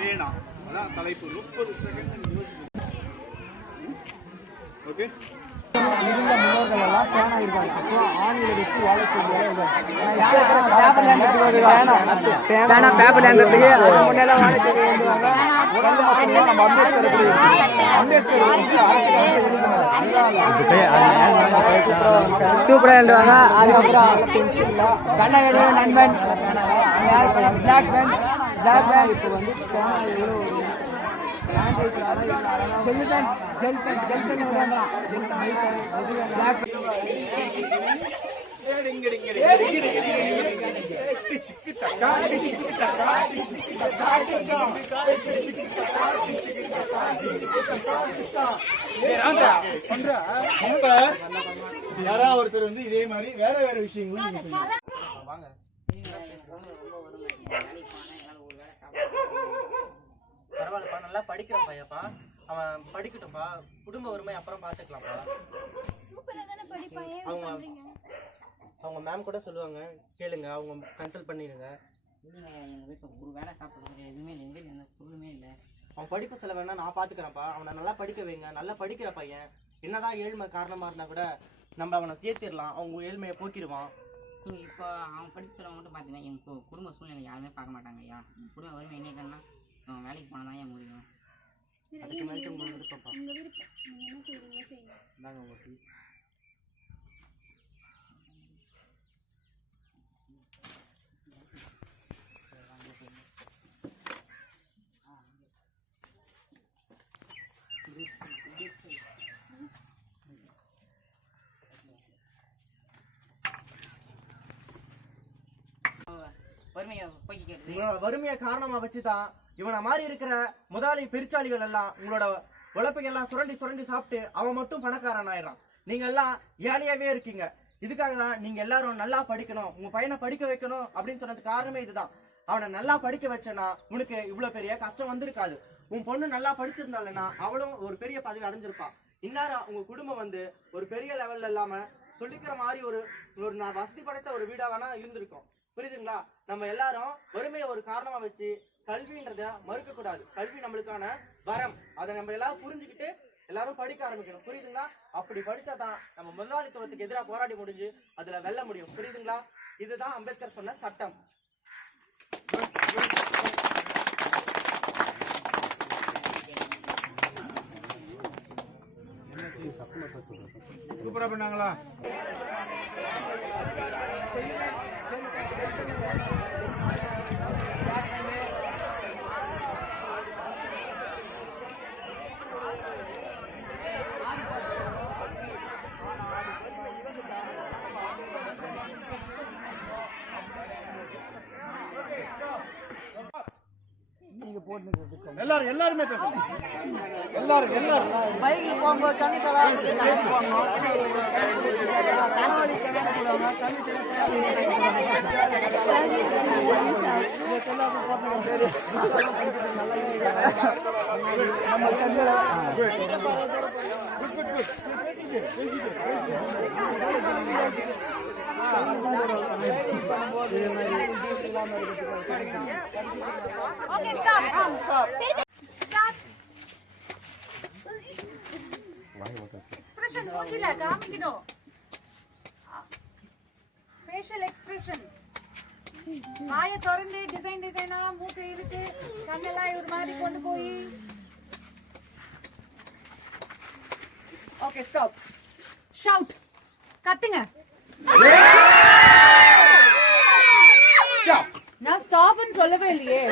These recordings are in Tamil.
பேனா. அதான் தலைப்பு. 30 செகண்ட் யோசிச்சு. ஓகே. இருந்த முன்னோர்கள் எல்லாம் பேனா இருக்காங்க. அப்புறம் ஆணியில வச்சு வேலை செய்யலாம். பேனா பேப்பர் முன்னெல்லாம் வேலை செய்ய வந்துவாங்க. நம்ம அம்பேத்கர் சூப்பரா எழுதுவாங்க. அதுக்கப்புறம் பென்சில்ல கண்ணகி நண்பன் பிளாக் பேன் இப்போ வந்து பேனா எவ்வளோ யாராவது ஒருத்தர் வந்து இதே மாதிரி வேற வேற விஷயங்களும் வாங்க. பரவாயில்லப்பா, நல்லா படிக்கிறான் பையப்பா. அவன் படிக்கட்டும்பா. குடும்ப வறுமை அப்புறம் பாத்துக்கலாம்ப்பா. அவங்க மேம் கூட சொல்லுவாங்க, கேளுங்க, அவங்க கன்சல்ட் பண்ணிடுங்க. எங்க வீட்டுல ஒரு வேலை சாப்பிடுறது எதுவுமே இல்லை, எந்த பொருளுமே இல்லை. அவன் படிப்பு செலவுனா நான் பாத்துக்கிறேன்ப்பா. அவனை நல்லா படிக்க வைங்க. நல்லா படிக்கிற பையன். என்னதான் ஏழ்மை காரணமா இருந்தா கூட நம்ம அவனை தேத்திடலாம். அவங்க ஏழ்மையை போக்கிடுவான். நீங்க இப்போ அவன் படிப்பு செலவு மட்டும் பாத்தீங்கன்னா எங்க குடும்ப சூழ்நிலை யாருமே பார்க்க மாட்டாங்க ஐயா. குடும்ப வறுமை என்னைக்குன்னா அவன் வேலைக்கு போனதான் ஏன் முடியும். அதுக்கு மேலே உங்களுக்கு விருப்பப்பா. இந்தாங்க உங்க ஃபீஸ். வறுமையை காரணமா வச்சுதான் இவனை மாதிரி இருக்கிற முதலாளி பெருச்சாளிகள் எல்லாம் உங்களோட உழைப்பையெல்லாம் சுரண்டி சுரண்டி சாப்பிட்டு அவன் மட்டும் பணக்காரன் ஆயிடுறான். நீங்க எல்லாம் ஏழையாவே இருக்கீங்க. இதுக்காக தான் நீங்க எல்லாரும் நல்லா படிக்கணும், உங்க பையனை படிக்க வைக்கணும் அப்படின்னு சொன்னதுக்கு காரணமே இதுதான். அவனை நல்லா படிக்க வச்சனா உனக்கு இவ்வளவு பெரிய கஷ்டம் வந்திருக்காது. உன் பொண்ணு நல்லா படிச்சிருந்தாலன்னா அவளும் ஒரு பெரிய பதவி அடைஞ்சிருப்பான். இந்நேரம் உங்க குடும்பம் வந்து ஒரு பெரிய லெவல்ல இல்லாம சொல்லிக்கிற மாதிரி ஒரு வசதி படைத்த ஒரு வீடா வேணா இருந்திருக்கும். புரியுதுங்களா? நம்ம எல்லாரும் வறுமையை ஒரு காரணமா வச்சு கல்வின்றத மறுக்க கூடாது. கல்வி நம்மளுக்கான வரம். அதை நம்ம எல்லாரும் புரிஞ்சுக்கிட்டு எல்லாரும் படிக்க ஆரம்பிக்கணும். புரியுதுங்களா? அப்படி படிச்சாதான் நம்ம முதலாளித்துவத்துக்கு எதிராக போராடி முடிஞ்சு அதுல வெல்ல முடியும். புரியுதுங்களா? இதுதான் அம்பேத்கர் சொன்ன சட்டம். சூப்பரா பண்ணாங்களா? எல்லாருமே பேசணும். எல்லாரும் பைக்கில் போகும்போது தண்ணி expression மூஞ்சில காமிக்கணும். facial expression. வாயை திறந்து டிசைனா மூக்கு இழுத்து கண்ணெல்லாம் ஒரு மாதிரி கொண்டு போய். Okay stop. ஷவுட். கத்துங்க. நான் ஸ்டாப்னு சொல்லவே இல்லையே.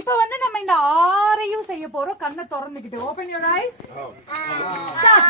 இப்ப வந்து நம்ம இந்த ஆறையும் செய்ய போறோம். கண்ணை திறந்துக்கிட்டு. Open your eyes. ஸ்டார்ட்.